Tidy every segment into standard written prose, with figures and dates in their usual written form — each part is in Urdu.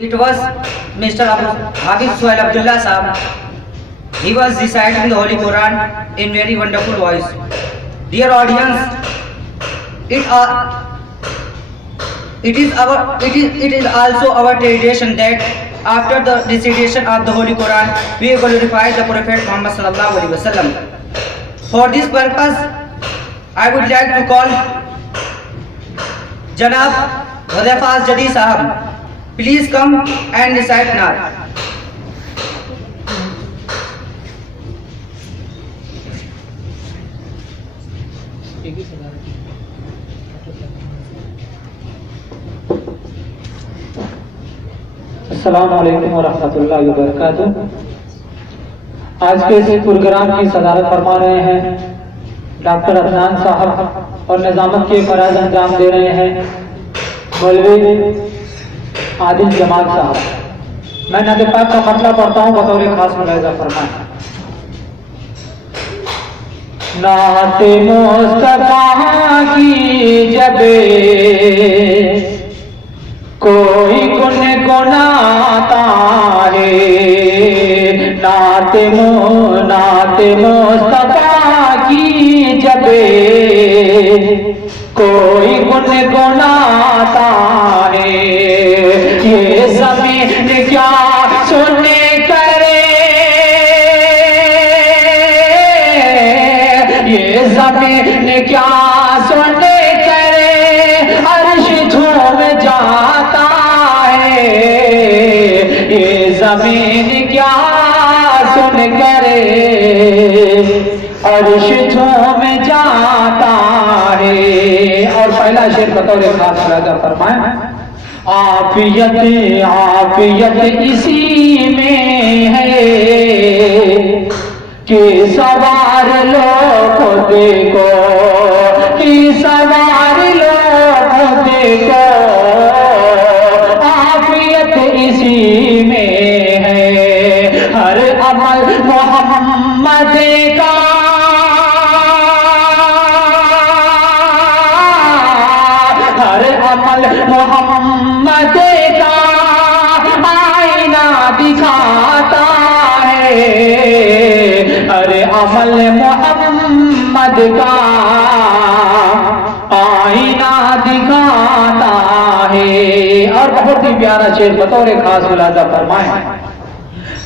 It was Mr. Habib Suhail Abdullah Sahab. He was reciting the Holy Quran in very wonderful voice. Dear audience, it is also our tradition that after the recitation of the Holy Quran, we glorify the Prophet Muhammad sallallahu alaihi wasallam. For this purpose, I would like to call Janab Ghazafaz Jadi Sahab. Please come and recite now. السلام علیکم ورحمۃ اللہ وبرکاتہ۔ آج کے اس پروگرام کی صدارت فرما رہے ہیں ڈاکٹر عدنان صاحب اور نظامت کے فراز انجام دے رہے ہیں مولوی عادل جمال صاحب۔ میں نعت پاک کا مطلب پڑھتا ہوں، بطور خاص ملاحظہ فرمائیں۔ نعت مصطفیٰ کی جب کوئی گنگناتا ہے، نعت مصطفیٰ کی جب کوئی گنگناتا ہے، یہ زمین کیا سننے کرے، یہ زمین کیا سننے کرے، عرش جھوم جاتا ہے، یہ زمین کیا سن کرے، عرش جھوم جاتا ہے۔ اور پہلا شعر بطور خاص ملاحظہ فرمائیں۔ عافیت عافیت اسی میں ہے کہ سوار لو خود کو، کہ سوار لو خود کو، عافیت اسی میں ہے، ہر عمل محمد کا، ہر عمل محمد کا آئینہ دکھاتا ہے، ہر عمل محمد کا آئینہ دکھاتا ہے۔ اور بہت ہی پیارا شعر بطور خاص ملاحظہ فرمائیں۔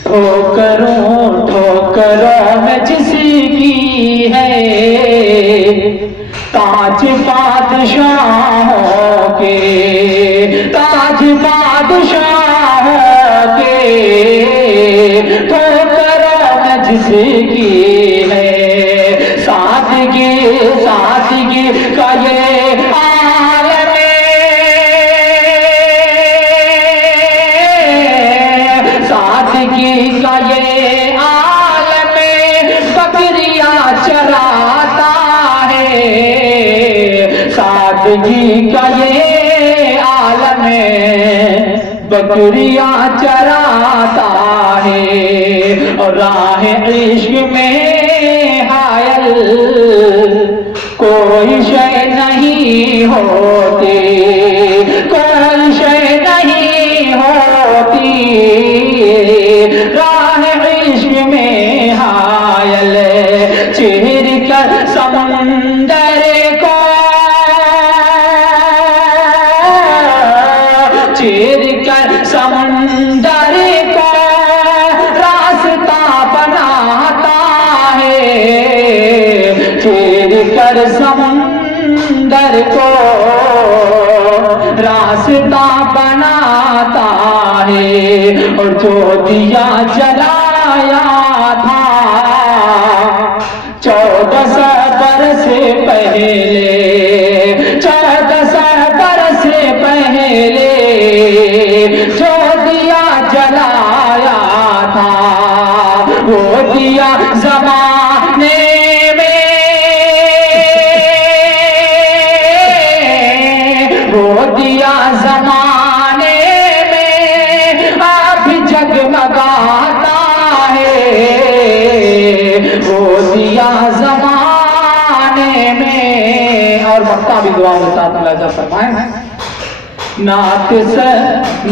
ٹھوکروں ٹھوکروں میں جس کی ہے تاج بادشاہوں کے، تاج بادشاہوں کے، ٹھوکروں میں جس کی ہے سادگی سادگی کا یہ عالم، سادگی کا یہ عالم، بکریاں چراتا ہے، سادگی کا یہ عالم بکریاں چراتا ہے، اور راہ عشق میں حائل کوئی شے نہیں ہوتی، کوئی شے نہیں ہوتی، راہ عشق میں حائل چیر کر سمندر کو، چیر کر سمندر کو راستہ بناتا ہے، چیر کر سمندر کو راستہ بناتا ہے، اور جو دیا جلایا تھا 1400 برس پہلے، 1400 برس پہلے جو دیا جلایا تھا، وہ دیا زمانے میں، وہ دیا زمانے میں اب جگمگاتا ہے، وہ دیا زمانے میں۔ اور مکتا بھی دعا کے ساتھ ملاحظہ فرمائیں۔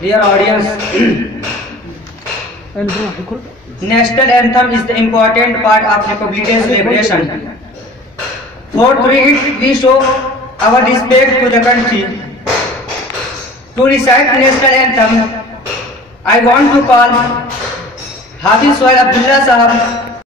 Dear audience, national anthem is the important part of Republic Day celebration. For through it we show our respect to the country. To recite national anthem, I want to call Hafiz Sohail Abdullah Sahab